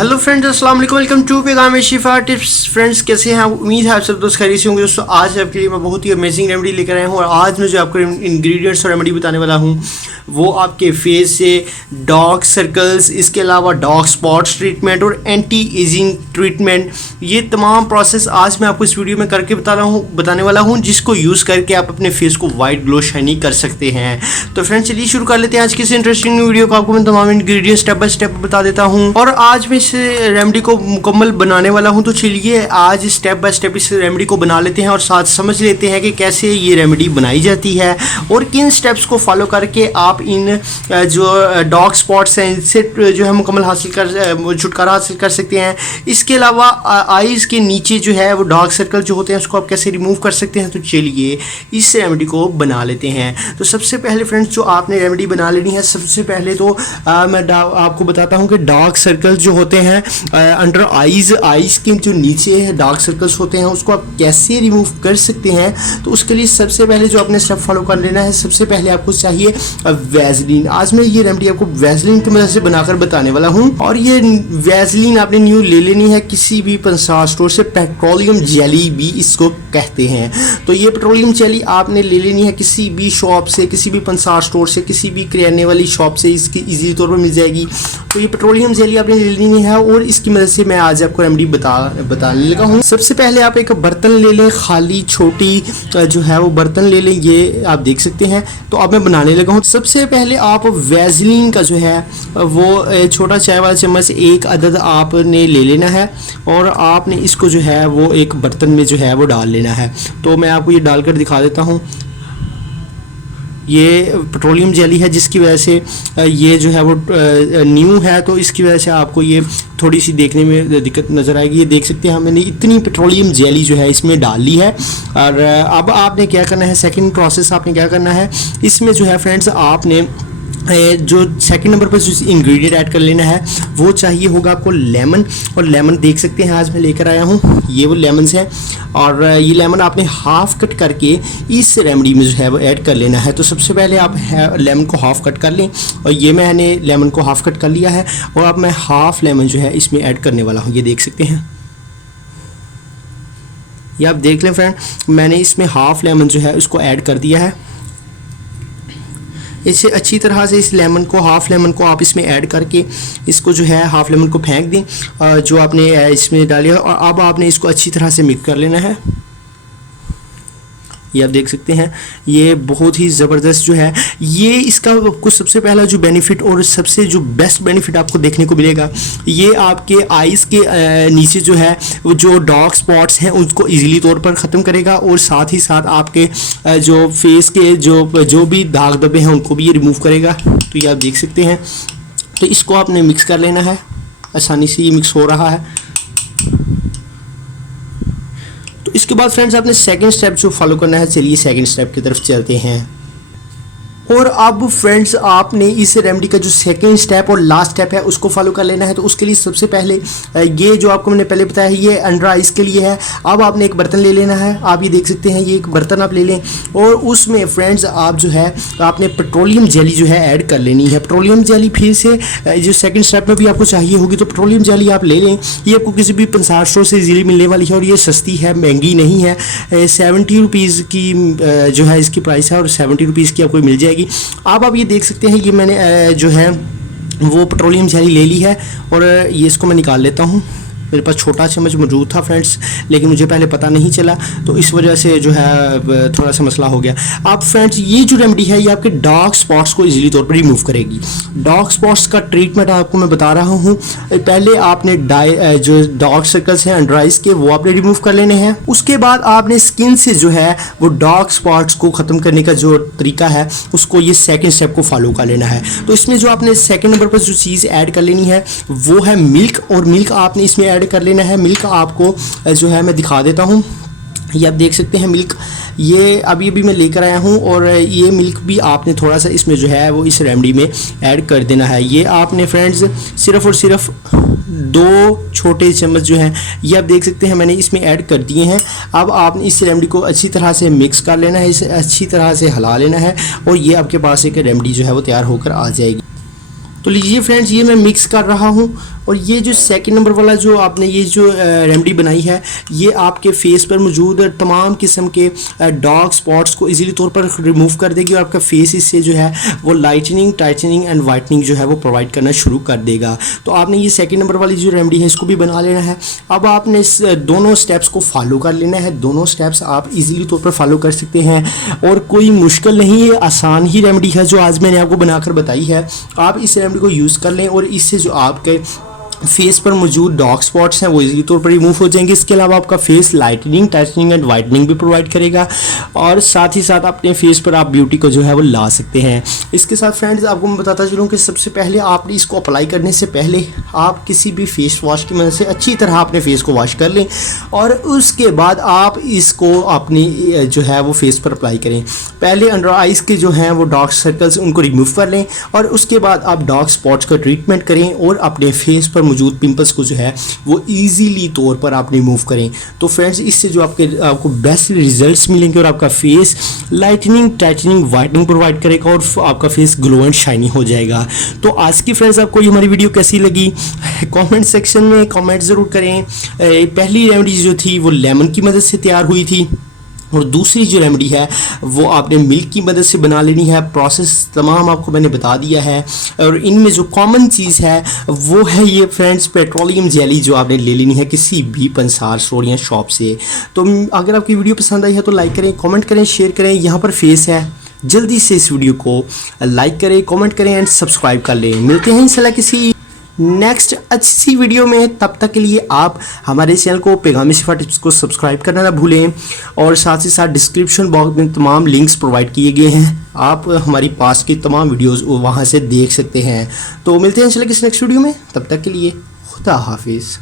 Hello friends, अस्सलाम वालेकुम। Welcome to पैगाम शिफा टिप्स। फ्रेंड्स, कैसे हैं? उम्मीद है आप सब दोस्त खैरियत से होंगे। दोस्तों, आज आपके लिए मैं बहुत ही अमेजिंग रेमेडी लेकर आया हूँ और आज मैं जो आपको इंग्रेडिएंट्स और रेमेडी बताने वाला हूँ वो आपके फेस से डार्क सर्कल्स, इसके अलावा डार्क स्पॉट्स ट्रीटमेंट और एंटी एजिंग ट्रीटमेंट, ये तमाम प्रोसेस आज मैं आपको इस वीडियो में करके बताने वाला हूँ, जिसको यूज़ करके आप अपने फेस को वाइट ग्लो शाइनी कर सकते हैं। तो फ्रेंड्स, चलिए शुरू कर लेते हैं आज की इस इंटरेस्टिंग वीडियो को। आपको मैं तमाम इंग्रेडिएंट्स स्टेप बाय स्टेप बता देता हूँ और आज मैं इस रेमेडी को मुकम्मल बनाने वाला हूँ। तो चलिए आज स्टेप बाय स्टेप इस रेमेडी को बना लेते हैं और साथ समझ लेते हैं कि कैसे ये रेमेडी बनाई जाती है और किन स्टेप्स को फॉलो करके आप इन जो डार्क स्पॉट्स हैं इनसे जो है मुकम्मल छुटकारा हासिल कर सकते हैं। इसके अलावा आईज़ के नीचे जो है वो डार्क सर्कल जो होते हैं उसको आप कैसे रिमूव कर सकते हैं। तो चलिए इस रेमेडी को बना लेते हैं। तो सबसे पहले फ्रेंड्स, जो आपने रेमेडी बना लेनी है, सबसे पहले तो मैं आपको बताता हूँ कि डार्क सर्कल्स जो होते हैं अंडर आईज़ के जो नीचे डार्क सर्कल्स होते हैं उसको आप कैसे रिमूव कर सकते हैं। तो उसके लिए सबसे पहले जो आपने स्टेप फॉलो कर लेना है, सबसे पहले आपको चाहिए वैसलीन। आज मैं ये रेमेडी आपको वैसलीन की मदद से बनाकर बताने वाला हूँ और ये वैसलीन आपने न्यू ले लेनी है किसी भी पंसार स्टोर से। पेट्रोलियम जेली भी इसको कहते हैं। तो ये पेट्रोलियम जेली आपने ले लेनी है किसी भी शॉप से, किसी भी पंसार स्टोर से, किसी भी किराने वाली शॉप से इसकी इजीली तौर पर मिल जाएगी। तो ये पेट्रोलियम जेली आपने ले लेनी है और इसकी मदद से मैं आज आपको रेमेडी बताने लगा हूँ। सबसे पहले आप एक बर्तन ले लें, खाली छोटी जो है वो बर्तन ले लें, ये आप देख सकते हैं। तो अब मैं बनाने लगा हूँ। सबसे पहले आप वैसलीन का जो है वो छोटा चाय वाला चम्मच एक अदद आपने ले लेना है और आपने इसको जो है वो एक बर्तन में जो है वो डाल लेना है। तो मैं आपको ये डालकर दिखा देता हूँ। ये पेट्रोलियम जेली है जिसकी वजह से ये जो है वो न्यू है, तो इसकी वजह से आपको ये थोड़ी सी देखने में दिक्कत नज़र आएगी। ये देख सकते हैं मैंने इतनी पेट्रोलियम जेली जो है इसमें डाल ली है। और अब आपने क्या करना है, सेकंड प्रोसेस आपने क्या करना है, इसमें जो है फ्रेंड्स आपने जो सेकंड नंबर पर जो इंग्रेडिएंट ऐड कर लेना है वो चाहिए होगा आपको लेमन। और लेमन देख सकते हैं आज मैं लेकर आया हूँ, ये वो लेमन्स हैं और ये लेमन आपने हाफ कट करके इस रेमेडी में जो है वो ऐड कर लेना है। तो सबसे पहले आप लेमन को हाफ कट कर लें और ये मैंने लेमन को हाफ कट कर लिया है और अब मैं हाफ लेमन जो है इसमें ऐड करने वाला हूँ। ये देख सकते हैं, ये आप देख लें फ्रेंड, मैंने इसमें हाफ लेमन जो है उसको ऐड कर दिया है। इसे अच्छी तरह से इस लेमन को, हाफ लेमन को आप इसमें ऐड करके इसको जो है हाफ लेमन को फेंक दें जो आपने इसमें डालिया और अब आपने इसको अच्छी तरह से मिक्स कर लेना है। ये आप देख सकते हैं, ये बहुत ही ज़बरदस्त जो है ये इसका आपको सबसे पहला जो बेनिफिट और सबसे जो बेस्ट बेनिफिट आपको देखने को मिलेगा, ये आपके आइज़ के नीचे जो है वो जो डार्क स्पॉट्स हैं उनको इजीली तौर पर ख़त्म करेगा और साथ ही साथ आपके जो फेस के जो भी दाग धब्बे हैं उनको भी ये रिमूव करेगा। तो ये आप देख सकते हैं। तो इसको आपने मिक्स कर लेना है, आसानी से ये मिक्स हो रहा है। तो इसके बाद फ्रेंड्स आपने सेकंड स्टेप जो फॉलो करना है, चलिए सेकंड स्टेप की तरफ चलते हैं। और अब फ्रेंड्स आपने इस रेमेडी का जो सेकंड स्टेप और लास्ट स्टेप है उसको फॉलो कर लेना है। तो उसके लिए सबसे पहले ये जो आपको मैंने पहले बताया है ये अंडर आइज़ के लिए है। अब आपने एक बर्तन ले लेना है, आप ये देख सकते हैं, ये एक बर्तन आप ले लें और उसमें फ्रेंड्स आप जो है आपने पेट्रोलियम जेली जो है ऐड कर लेनी है। पेट्रोलियम जेली फिर से जो सेकंड स्टेप में भी आपको चाहिए होगी, तो पेट्रोलियम जेली आप ले लें। ये आपको किसी भी पंसार स्टोर से इजीली मिलने वाली है और ये सस्ती है, महंगी नहीं है। 70 रुपीज़ की जो है इसकी प्राइस है और 70 रुपीज़ की आपको मिल जाएगी। आप ये देख सकते हैं, ये मैंने जो है वो पेट्रोलियम जेली ले ली है और ये इसको मैं निकाल लेता हूँ। मेरे पास छोटा चम्मच मौजूद था फ्रेंड्स, लेकिन मुझे पहले पता नहीं चला, तो इस वजह से जो है थोड़ा सा मसला हो गया। अब फ्रेंड्स ये जो रेमेडी है ये आपके डार्क स्पॉट्स को इजीली तौर पर रिमूव करेगी। डार्क स्पॉट्स का ट्रीटमेंट आपको मैं बता रहा हूँ। पहले आपने जो डार्क सर्कल्स हैं अंडर आइज़ के वो आपने रिमूव कर लेने हैं। उसके बाद आपने स्किन से जो है वो डार्क स्पॉट्स को ख़त्म करने का जो तरीका है उसको ये सेकेंड स्टेप को फॉलो कर लेना है। तो इसमें जो आपने सेकेंड नंबर पर जो चीज़ ऐड कर लेनी है वो है मिल्क, और मिल्क आपने इसमें ऐड कर लेना है। मिल्क आपको जो है मैं दिखा देता हूँ, ये आप देख सकते हैं मिल्क, ये अभी मैं लेकर आया हूँ और ये मिल्क भी आपने थोड़ा सा इसमें जो है वो इस रेमेडी में ऐड कर देना है। ये आपने फ्रेंड्स सिर्फ़ और सिर्फ 2 छोटे चम्मच जो हैं ये आप देख सकते हैं मैंने इसमें ऐड कर दिए हैं। अब आपने इस रेमेडी को अच्छी तरह से मिक्स कर लेना है, इसे अच्छी तरह से हिला लेना है और ये आपके पास एक रेमेडी जो है वो तैयार होकर आ जाएगी। तो लीजिए फ्रेंड्स, ये मैं मिक्स कर रहा हूँ और ये जो सेकंड नंबर वाला जो आपने ये जो रेमेडी बनाई है, ये आपके फेस पर मौजूद तमाम किस्म के डार्क स्पॉट्स को इजीली तौर पर रिमूव कर देगी और आपका फेस इससे जो है वो लाइटनिंग, टाइटनिंग एंड वाइटनिंग जो है वो प्रोवाइड करना शुरू कर देगा। तो आपने ये सेकंड नंबर वाली जो रेमेडी है इसको भी बना लेना है। अब आपने इस दोनों स्टेप्स को फॉलो कर लेना है। दोनों स्टेप्स आप इजीली तौर पर फॉलो कर सकते हैं और कोई मुश्किल नहीं है, आसान ही रेमेडी है जो आज मैंने आपको बनाकर बताई है। आप इस रेमेडी को यूज़ कर लें और इससे जो आपके फेस पर मौजूद डार्क स्पॉट्स हैं वो इजीली तौर पर रिमूव हो जाएंगे। इसके अलावा आपका face lightning, tightening and whitening भी प्रोवाइड करेगा और साथ ही साथ अपने फेस पर आप ब्यूटी को जो है वो ला सकते हैं। इसके साथ फ्रेंड्स आपको मैं बताता चलूँ कि सबसे पहले आपने इसको अप्लाई करने से पहले आप किसी भी फेस वॉश की मदद से अच्छी तरह अपने फेस को वॉश कर लें और उसके बाद आप इसको अपनी जो है वो फेस पर अप्लाई करें। पहले अंडर आइज़ के जो हैं वो डार्क सर्कल्स उनको रिमूव कर लें और उसके बाद आप डार्क स्पॉट्स का ट्रीटमेंट करें और अपने फेस पर मौजूद पिंपल्स को जो है वो इजीली तौर पर आप रिमूव करें। तो फ्रेंड्स इससे जो आपको बेस्ट रिजल्ट्स मिलेंगे और आपका face lightning, tightening, whitening provide करेगा और आपका फेस ग्लो एंड शाइनी हो जाएगा। तो आज की फ्रेंड्स आपको ये हमारी वीडियो कैसी लगी कमेंट सेक्शन में कमेंट ज़रूर करें। पहली रेमेडी जो थी वो लेमन की मदद से तैयार हुई थी और दूसरी जो रेमेडी है वो आपने मिल्क की मदद से बना लेनी है। प्रोसेस तमाम आपको मैंने बता दिया है और इनमें जो कॉमन चीज़ है वो है ये फ्रेंड्स पेट्रोलियम जेली जो आपने ले लेनी है किसी भी पंसार स्टोर या शॉप से। तो अगर आपकी वीडियो पसंद आई है तो लाइक करें, कमेंट करें, शेयर करें। यहाँ पर फेस है, जल्दी से इस वीडियो को लाइक करें, कमेंट करें एंड सब्सक्राइब कर लें। मिलते हैं इंशाल्लाह किसी नेक्स्ट अच्छी सी वीडियो में। तब तक के लिए आप हमारे चैनल को पैगाम शिफा टिप्स को सब्सक्राइब करना ना भूलें और साथ ही साथ डिस्क्रिप्शन बॉक्स में तमाम लिंक्स प्रोवाइड किए गए हैं। आप हमारी पास की तमाम वीडियोस वहां से देख सकते हैं। तो मिलते हैं इंशाल्लाह किसी नेक्स्ट वीडियो में। तब तक के लिए खुदा हाफिज़।